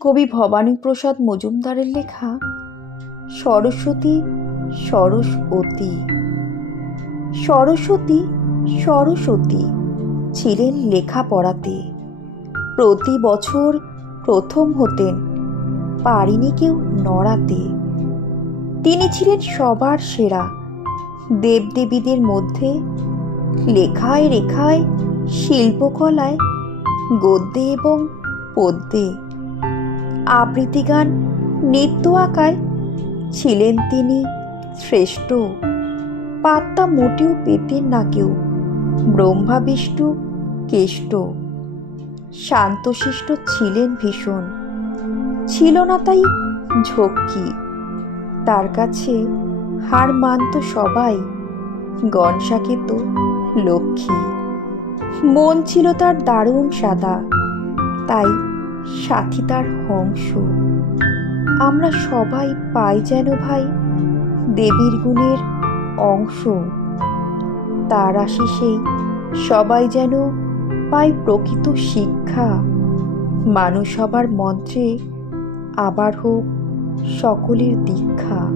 কবি ভবানীপ্রসাদ মজুমদারের লেখা সরস্বতী সরস্বতী। সরস্বতী সরস্বতী ছিলেন লেখা পড়াতে প্রতি বছর প্রথম হতেন পারিনি কেউ নড়াতে। তিনি ছিলেন সবার সেরা। দেবদেবীদের মধ্যে লেখায় রেখায় শিল্পকলায় গদ্যে এবং পদ্যে আবৃত্তি গান নৃত্য আঁকায় ছিলেন তিনি শ্রেষ্ঠ। পাত্তা মোটেও পেতেন না কেউ। ব্রহ্মা, বিষ্ণু, কেষ্ট। শান্তশিষ্ট ছিলেন ভীষণ। ছিল না তাই ঝক্কি। তার কাছে হার মানত সবাই গনসাকে তো লক্ষ্মী। মন ছিল তার দারুণ সাদা। তাই সাথী তার হংস। আমরা সবাই পাই যেন ভাই দেবীর গুণের অংশ। তার আশিসেই সবাই যেন পাই প্রকৃত শিক্ষা। মানুষ হবার মন্ত্রে আবার হোক সকলের দীক্ষা।